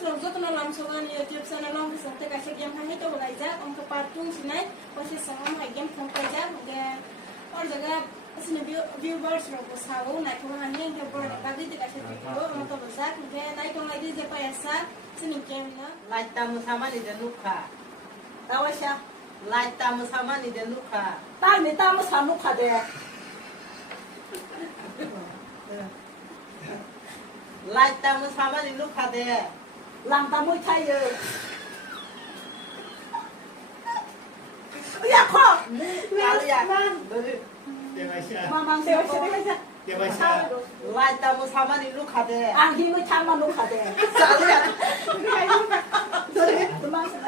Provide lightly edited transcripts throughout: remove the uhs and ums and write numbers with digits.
Selalu tu nak langsung ni YouTube channel long bisa tak kasih game hari tu boleh je. Om kepartung sini pasti sama hai game phone per je. Mungkin और जगह इसने viewers लोगों sago night को हनी के बोले कभी तो कैसे वीडियो हम तो बसा मुझे नाइट को लगी जे पैसा इसने गेम ना लाइट तामु sama ni dan luka tahu sih light तामु sama ni dan luka tamu sama kade light तामु sama ni luka de lang tamu cai je ya kok kalau ya mamang siapa light तामु sama ni luka de angin mu sama lu kade kalau ya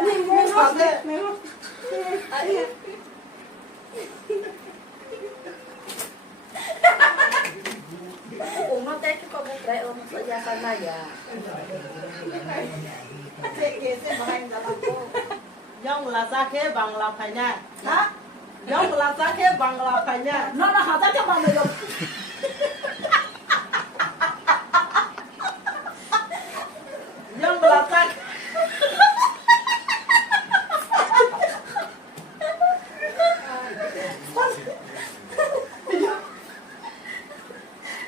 ni mu kade Umat teh kok bukan umat saja sana ya. yang lasa ke bangla phainya ha yang lasa ke bangla phainya nó hả ta cho mọi người dùng yang lasa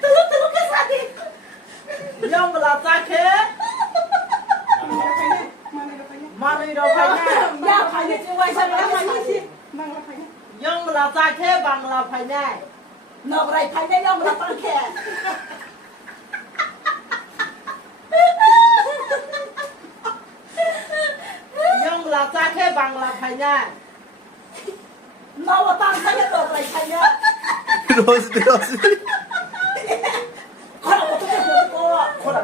terus cái sao đi yang lasa ke mana ida phainya ya phải đi chơi quay sao nó phải đi gì yang lasa ke bangla phainya nó phải phải đi đâu mà phải khe yang lasa ke bangla phainya nó mà tăng cái nó phải phải nhá 로스트 로스트 con một cái hộp cô 코라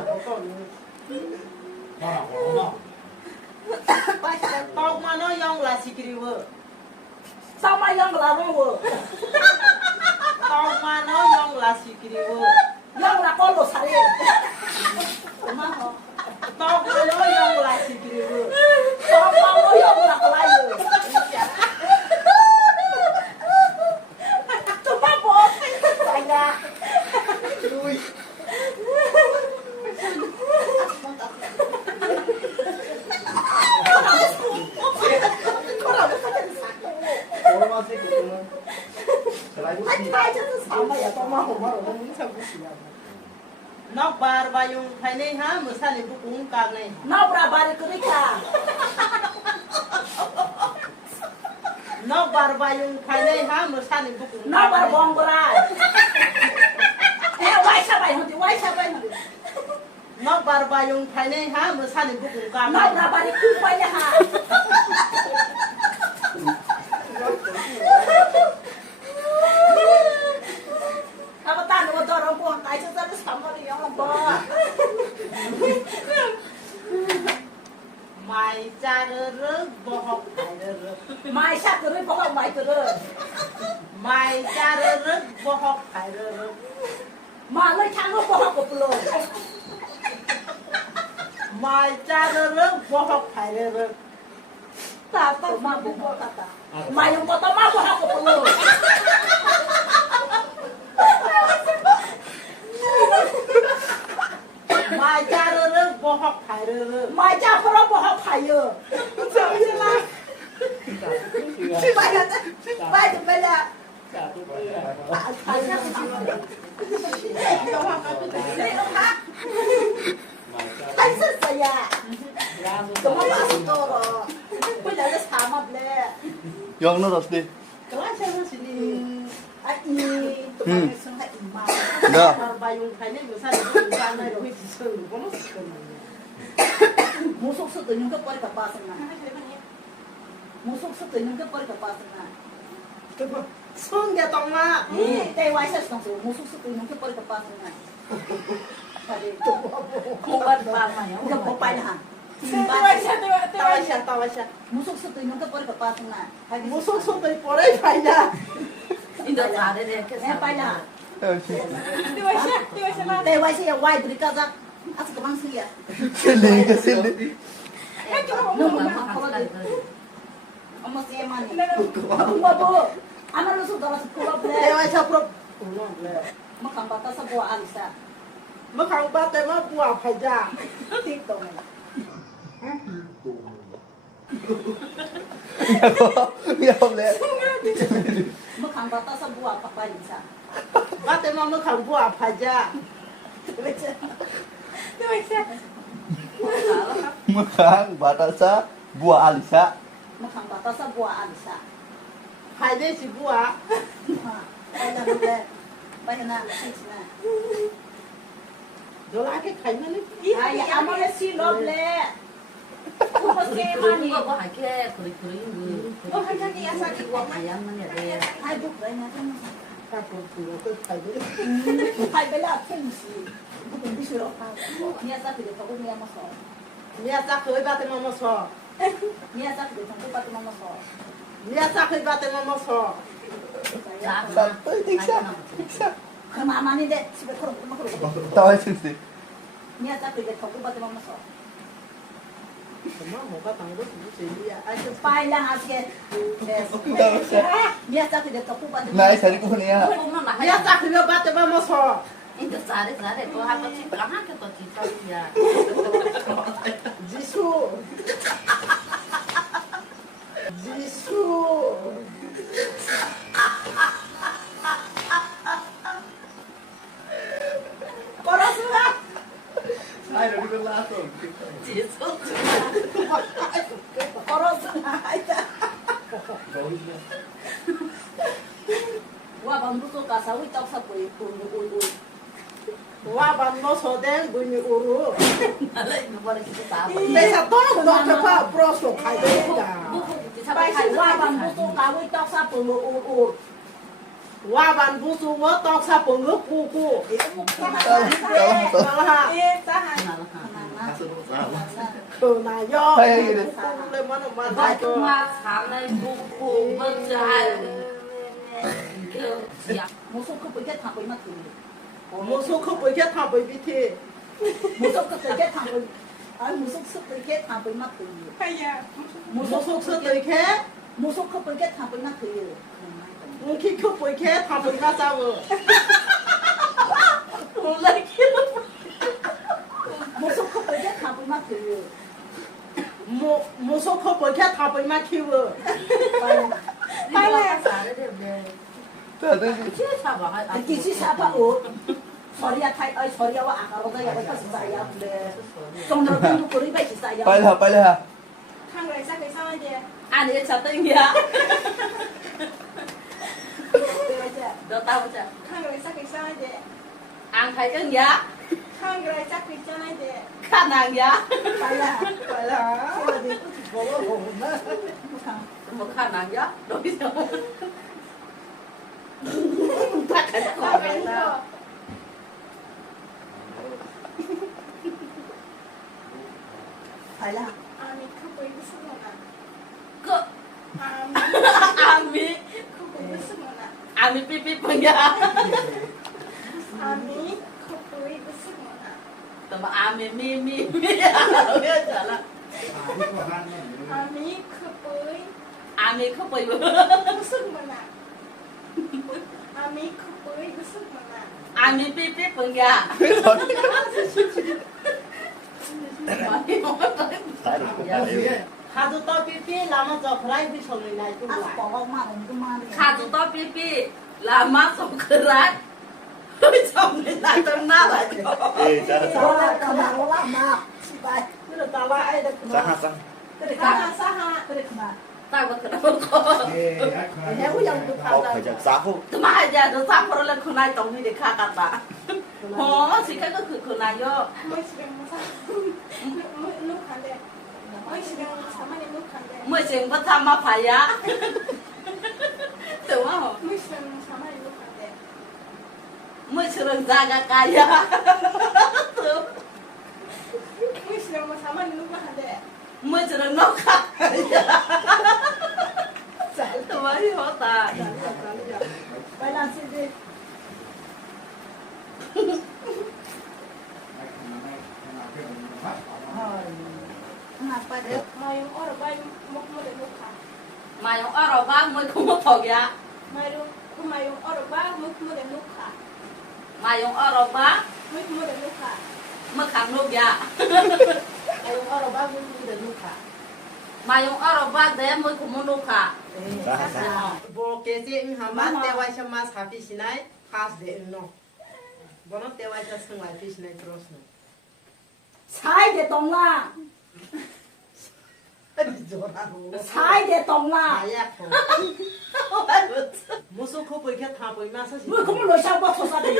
tao mà nó yang là sikriwo sao mai yang là rồi tao mà nó yang là sikriwo yang là con lột sải mà họ tao mà nó yang là sikriwo sao nó yang là cái gì tụi ba bố phải ra nó bar bayung phai nei ha musa ni bu kung ka nei nó ra bari cái cả nó bar bayung phai nei ha musa ni bu kung nó ra bong ra ê quay sao vậy không quay sao vậy nó bar bayung phai nei ha musa ni bu kung ka nó ra bari cứ quay nha ha apa tan nó cho nó buông cái cho nó sắm vào đi nó làm bò mai cha rơ bo hok phai rơ mai sát rồi bỏ không mai rồi mai cha rơ bo hok phai rơ mà lấy thang nó bỏ không có luôn mai cha rơ bo hok phai rơ ta mà bụng bỏ ta mày không có tao mà bỏ không có luôn mai cha rơ bo hok phai rơ mày cha không bỏ không phải rồi sao vậy mà mày tụi bây giờ phải sao anh rất là già tụi nó bảo tôi rồi bây giờ nó xả mặt lên 영러 로스트 kelas yang sini anh tụi nó sống lại mà 나 bar bayung phai nei musa ni bu kung ka nei ro hi sơ ko no một số sự tự nhiên các con gặp ba sinh này một số sự tự nhiên các con gặp ba sinh này sung ya tong ma đây quay sẽ xong rồi một số sự tự nhiên các con gặp ba sinh này phải đi không ăn ba mà nhá không có bài nào tawa sha một số sự tự nhiên các con gặp ba sinh này phải đi musuh sung dei porai phai ya Indo ada deh ke em bài nào 역시 đây quay sẽ quay từ cái ra à cái băng xì à 셀리가 셀리 nung mà không có được ông mà xem anh không có bố anh nó xuống đó là cô bố dewa sha pro mà không bắt ta sao bố ăn sao ma khang ba te ma bua phai ja tiếp tục Nhau lên. Mức hàng bát sao bùa bạc bài gì sao? Bate mama kan bua paja. Thế mày xem. Mekang batasa buah alisa. Mức hàng bát sao bùa ăn sao? Paja si bua. Bây giờ nó lên. Bây giờ nào xin nè. Dola cái khay nó đi. Ai ya amo le si lop le. Không có xe mà 그런 nhỉ? 거 할게 그리 그리 Ô, hai thằng đi ăn sao đi 거 봐야 만이야 돼. Hai bút đấy nè. Ta còn phụ cái khay đấy. Hai bây giờ thêm gì? Không biết sửa đâu. Nghe sao thì để thằng cũng nghe mà sợ. Nia sa khơi bate mama so. Nghe sao thì để thằng cũng bắt mà sợ. Nia sa khơi bate mama so. 자, Sampai tiksa. Không mà đi đấy. Chỉ phải không mà không. Tao hay chừng gì? Nghe sao thì để thằng cũng bắt mà sợ. Mà một cái thằng đó cũng gì à? Ai chứ Pai lang aske. Nghe sao thì để thằng cũng bắt. Này sao đi cũng nè. 조금만 나. Nia sa khơi bate mama so. 이제 잘해. 또 한번 집 강하게 또 진짜야. Jisu. Jisu. 걸었으나. Ai rồi đi con la rồi. 지수. 걸었으나. 와 방부소 가서 우리 떡사 보이 보이. Wa ban no so den bunyi uru. 나는 이거 버리 기도 다. Desa to no te pa proso khay đấy da. Pai si wa 방부소 가 우리 떡사 보이 우. Wa ban bu su wo tok sa pung gu ku ku. Tao Ha. Ê, xa hả? Khờ na yo. Hay gì đấy. Lên món mà 나 dai cho. 정말 사내 보고 먼저 할. 야, 무슨 그 보게 다 보이면 돼. Một số không phải kết hợp với vị thi. 무슨 그 보게 다 보이. 아니 무슨 그 보게 다 보이면 돼. Hay à? Một số sự tới kết. 무슨 그 보게 다 보이면 돼. Một khi không phải kết hợp với ra sao rồi. 몰라 키로. 무슨 그 보게 다 보이면 돼. Một số không phải kết hợp với mà kêu rồi. 빨리 잘해. Tao tới 키로 잡아. 기시 사파 옷. 서리야 타이 어이 서리야와 아가로다 야고 사야 근데 정도로 또 그리 배 사야. Bay là. Thằng này sao cái sao anh chị? 아니 저 땡이야. 너 따보자. Thằng này sao cái sao anh chị? 안 갈등이야? Thằng này sao cái sao anh chị? 카낭이야? 빨라. Phải là. 뭐 카낭이야? 너기서. Thằng này sao? 빨라. À, mình không có ý sức mà nè. 그 À, 아미 không có ý sức mà nè. 아미 삐삐뽕이야. À, mình không có ý sức mà nè. 너 아미 미미미야. 그랬잖아. À, mình không có ý 아미 커 보이고. sức mà nè. À, mình không có ý sức mà nè. 아미 삐삐뽕이야. Hadu to pipi lama cho khrai bi choli nai tu 아, lại. bỏ 엄마. 가도 또 삐삐 라마 손가락. 정리 나좀 나와줘. Ê, sao 저라 그만 올라마. 씨발. Cứ ta lại ai được. Sao hả sao? 그래 Sao 가. hả? Sao hả? 그래 그만. 따고 들어먹고. 내가 그냥 또 Học phải chẳng xã không? 그만이야. 너 사포를 그날 동네에 가갔다. 지금 그날요. Mới chỉ cần sao? Mới lúc hẳn đẹp. Mới chỉ cần sao mà lúc hẳn đẹp. 뭐 지금부터 한번 봐야. 좋아. Mới chỉ cần sao mà lúc hẳn đẹp. 뭐 저런 자가까야. Mới chỉ cần sao mà lúc hẳn đẹp. 뭐 저런 녹화까야. 많이 왔다. 빨간 CD. 하나 빨리. Mà yung ở bay một một để lúc hẳn. mà yung 알아봐 뭐 그거 덕이야. Mà yung ở bay một một để lúc hẳn. mà yung 알아봐 Một một để lúc hẳn. 뭐 강록이야. Ai ở đâu bao nhiêu được luôn cả. 마용 알아봐 내 뭐 고모노카 보게지 하마 대와샤 마스 하피시나이 파스 데응노 보노 대와샤 승와이 피시나이 크로스노 sai để tông là 조라고 sai để tông là 아야 무슨 코 보이게 다 보이면서 mới không lối sao có sao đi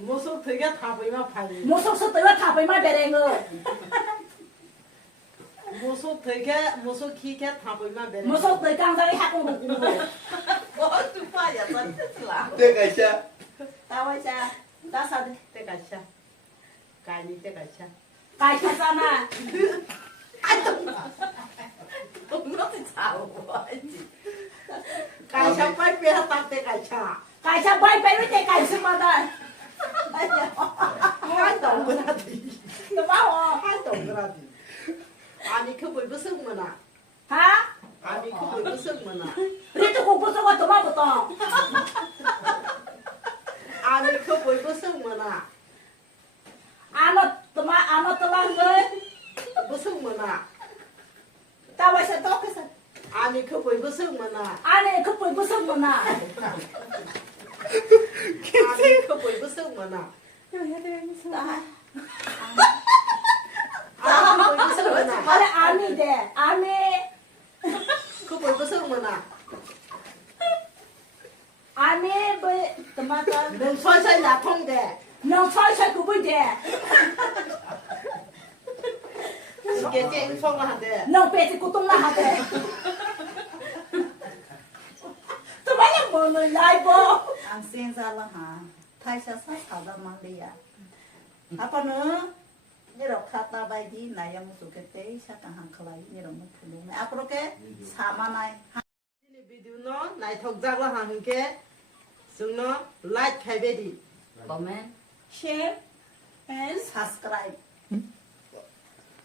무슨 되게 다 보이면 팔리 một số sự tự thả với mai bè đèn người 무슨 되게 무슨 키게 다 보이면 베레 một số tự căng ra đi hát con bụng người 뭐 두파야 선뜻라 때가 있어. tao ơi cha tao sao đi 때가 차 가니 때가 차 cài thật ra nè 동료들 자오지 가샤 빠이빼야 딱 때가 차 cài cha bay bay với chạy cài xưa mà đây 한 동그라디 nó báo hò 한 동그라디 아니 그 뭘 무슨 거나 hả 아니 그 뭘 무슨 거나 biết tôi cũng có số tụi bao to 아니 그 뭘 무슨 거나 anh nó tụi bao người 무슨 거나 tao ơi sao tốt cái sao 아니 그 뭘 무슨 거나 anh này cứ quỳ sưng mà nè 아니 그 뭘 무슨 거나 아니 그 뭘 무슨 거나 anh này anh đi để anh này 그 뭘 무슨 거나 anh này với tụi bao tao 넌 서서히 나통돼 nó soi soi của bây giờ 이게 쨍송한데 nó về thì của tung là hả thế tụi bao nhiêu mọi người lại vô Ang sinh ra là hả thay sa sa thảo ra mang đi à à con nữa như là khata bay đi này em một cái tế sa cả hàng khơi như là một phụ nữ à có cái sa mà này 비디오노 나이 덕자고 하는 게 승노 라이트 해베디 comment share and subscribe